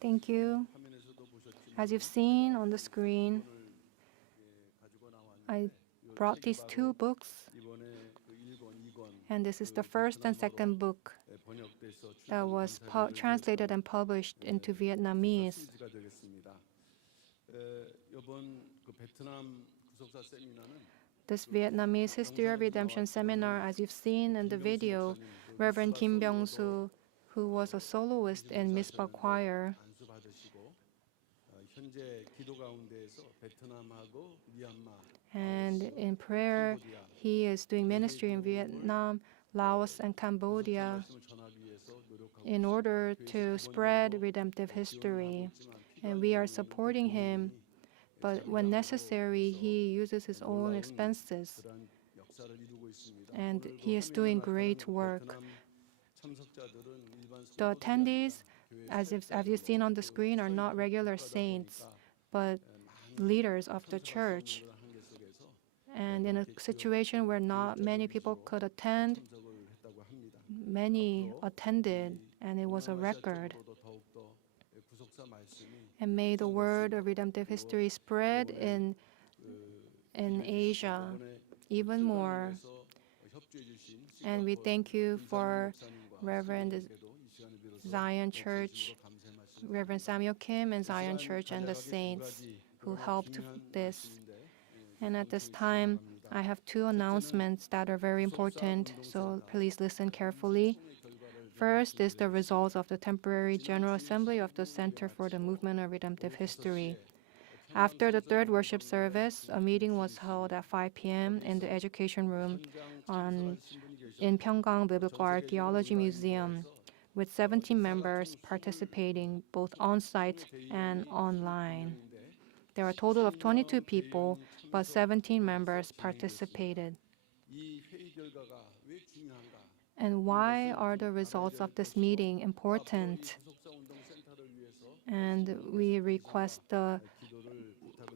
Thank you. As you've seen on the screen, I brought these two books, and this is the first and second book that was translated and published into Vietnamese. This Vietnamese History of Redemption seminar, as you've seen in the video, Reverend Kim Byung-soo, who was a soloist in Mispa Choir, and in prayer, he is doing ministry in Vietnam, Laos, and Cambodia in order to spread redemptive history. And we are supporting him, but when necessary, he uses his own expenses. And he is doing great work. The attendees, as you've seen on the screen, are not regular saints, but leaders of the church. And in a situation where not many people could attend, many attended, and it was a record. And may the word of redemptive history spread in Asia even more. And we thank you for Reverend Zion Church, Reverend Samuel Kim and Zion Church and the saints who helped this. And at this time, I have two announcements that are very important, so please listen carefully. First is the results of the temporary General Assembly of the Center for the Movement of Redemptive History. After the third worship service, a meeting was held at 5 p.m. in the education room in Pyungkang Biblical Archaeology Museum, with 17 members participating both on-site and online. There are a total of 22 people, but 17 members participated. And why are the results of this meeting important? And we request the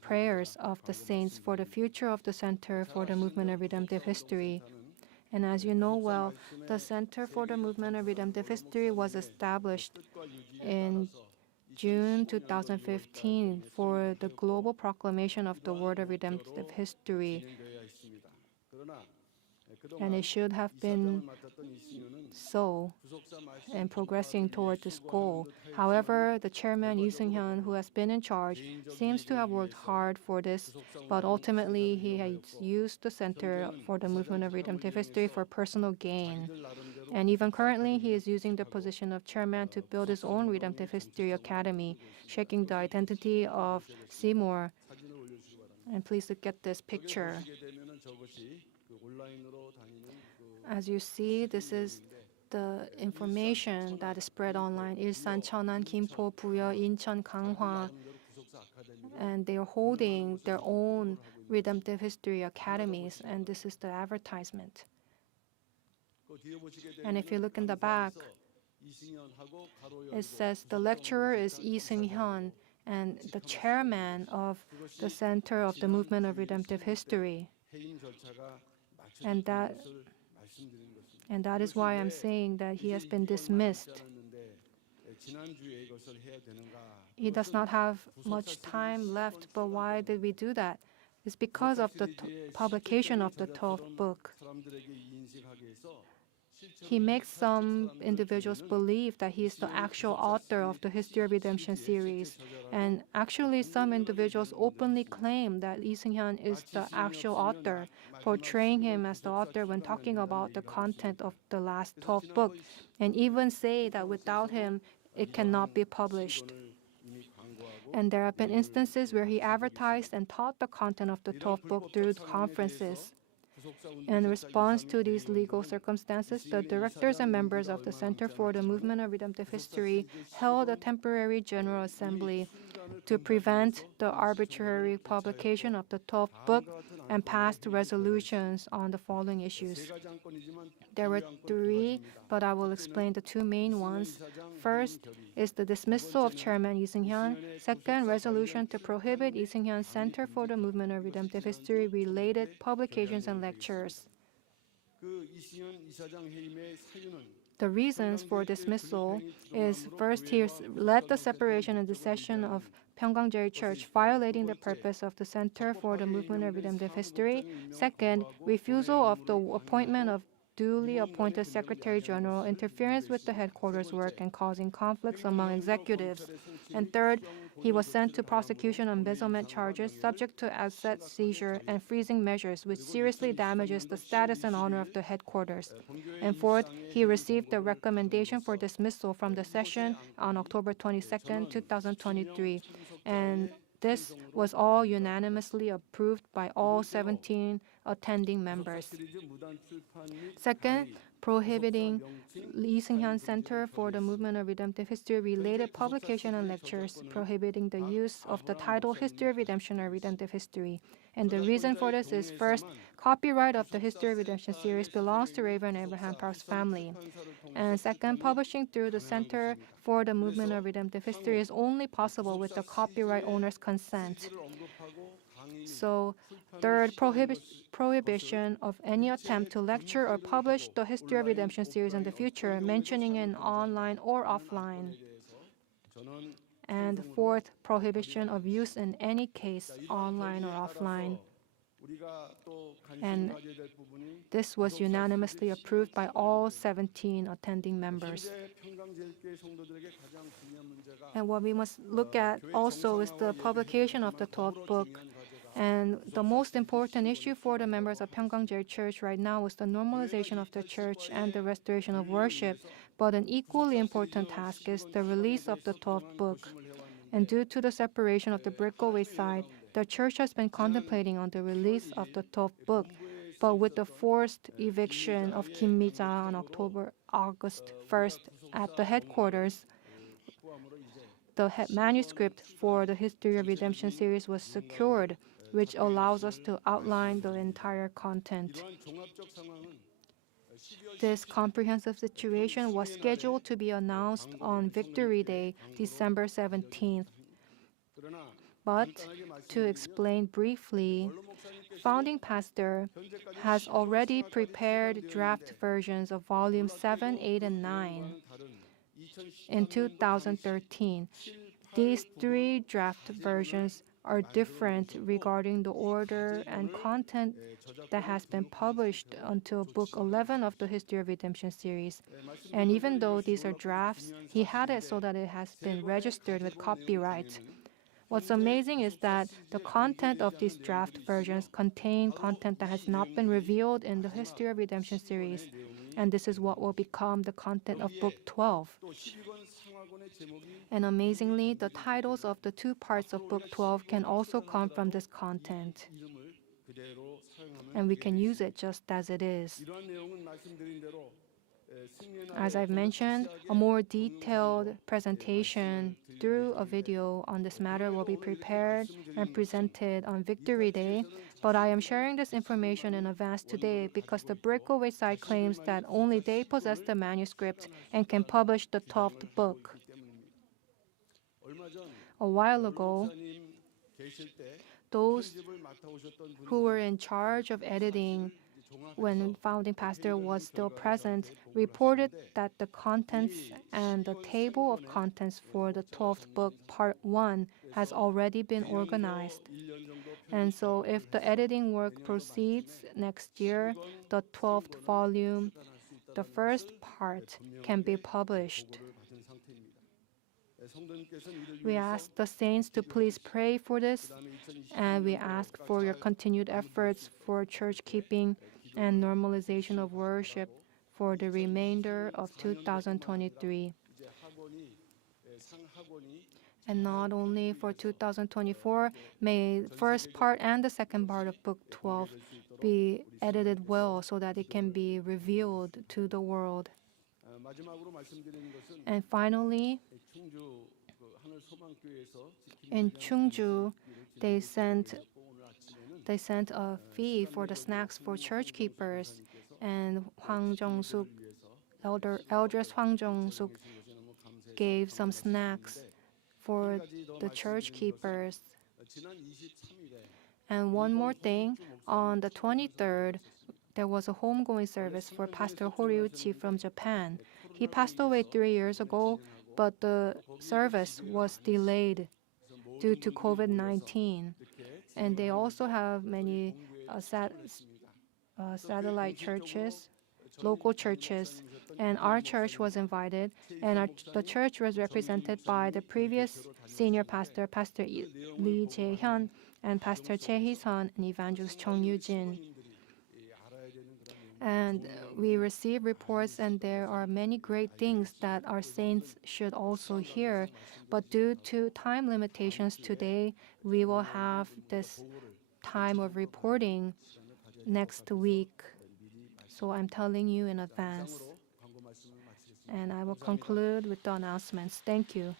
prayers of the saints for the future of the Center for the Movement of Redemptive History. And as you know well, the Center for the Movement of Redemptive History was established in June 2015 for the global proclamation of the word of redemptive history. And it should have been so and progressing toward this goal. However, the chairman, Lee Seung-hyun, who has been in charge, seems to have worked hard for this, but ultimately he has used the Center for the Movement of Redemptive History for personal gain. And even currently, he is using the position of chairman to build his own Redemptive History Academy, shaking the identity of Seymour. And please look at this picture. As you see, this is the information that is spread online. 일산, 천안, 김포, 부여, 인천, 강화. And they are holding their own Redemptive History Academies, and this is the advertisement. And if you look in the back, it says the lecturer is Lee Seung-hyun and the chairman of the Center of the Movement of Redemptive History. And that is why I'm saying that he has been dismissed. He does not have much time left, but why did we do that? It's because of the publication of the 12th book. He makes some individuals believe that he is the actual author of the History of Redemption series. And actually, some individuals openly claim that Lee Seung-hyun is the actual author, portraying him as the author when talking about the content of the last 12th book, and even say that without him, it cannot be published. And there have been instances where he advertised and taught the content of the 12th book through conferences. In response to these legal circumstances, the directors and members of the Center for the Movement of Redemptive History held a temporary General Assembly to prevent the arbitrary publication of the 12th book and passed resolutions on the following issues. There were three, but I will explain the two main ones. First is the dismissal of Chairman Lee Seung-hyun. Second, resolution to prohibit Lee Seung-hyun's Center for the Movement of Redemptive History related publications and lectures. The reasons for dismissal is first, he led the separation and secession of 평강제일 Church, violating the purpose of the Center for the Movement of Redemptive History. Second, refusal of the appointment of duly appointed Secretary General, interference with the headquarters work and causing conflicts among executives. And third, he was sent to prosecution on embezzlement charges subject to asset seizure and freezing measures, which seriously damages the status and honor of the headquarters. And fourth, he received the recommendation for dismissal from the session on October 22nd, 2023. And this was all unanimously approved by all 17 attending members. Second, prohibiting Lee Seung-hyun Center for the Movement of Redemptive History related publication and lectures, prohibiting the use of the title History of Redemption or Redemptive History. And the reason for this is first, copyright of the History of Redemption series belongs to Raven Abraham Park's family. And second, publishing through the Center for the Movement of Redemptive History is only possible with the copyright owner's consent. So, third, prohibition of any attempt to lecture or publish the History of Redemption series in the future, mentioning it online or offline. And fourth, prohibition of use in any case, online or offline. And this was unanimously approved by all 17 attending members. And what we must look at also is the publication of the 12th book. And the most important issue for the members of 평강제일 Church right now is the normalization of the church and the restoration of worship. But an equally important task is the release of the 12th book. And due to the separation of the breakaway side, the church has been contemplating on the release of the 12th book. But with the forced eviction of Kim Mi-ja on August 1st at the headquarters, the manuscript for the History of Redemption series was secured, which allows us to outline the entire content. This comprehensive situation was scheduled to be announced on Victory Day, December 17th. But to explain briefly, founding pastor has already prepared draft versions of volumes 7, 8, and 9 in 2013. These three draft versions are different regarding the order and content that has been published until Book 11 of the History of Redemption series. And even though these are drafts, he had it so that it has been registered with copyright. What's amazing is that the content of these draft versions contain content that has not been revealed in the History of Redemption series, and this is what will become the content of Book 12. And amazingly, the titles of the two parts of Book 12 can also come from this content, and we can use it just as it is. As I've mentioned, a more detailed presentation through a video on this matter will be prepared and presented on Victory Day, but I am sharing this information in advance today because the breakaway side claims that only they possess the manuscript and can publish the 12th book. A while ago, those who were in charge of editing when founding pastor was still present, reported that the contents and the table of contents for the 12th book, part 1, has already been organized. And so if the editing work proceeds next year, the 12th volume, the first part, can be published. We ask the saints to please pray for this, and we ask for your continued efforts for church keeping and normalization of worship for the remainder of 2023. And not only for 2024, may the first part and the second part of Book 12 be edited well so that it can be revealed to the world. And finally, in Chungju, they sent a fee for the snacks for church keepers, and Elders Hwang Jong-suk gave some snacks for the church keepers. And one more thing, on the 23rd, there was a homegoing service for Pastor Horiuchi from Japan. He passed away 3 years ago, but the service was delayed due to COVID-19. And they also have many satellite churches, local churches. And our church was invited, and the church was represented by the previous senior pastor, Pastor Lee Jae-hyun, and Pastor Choi Hee-sun, and Evangelist Chung Yu-jin. And we receive reports, and there are many great things that our saints should also hear. But due to time limitations today, we will have this time of reporting next week. So I'm telling you in advance. And I will conclude with the announcements. Thank you.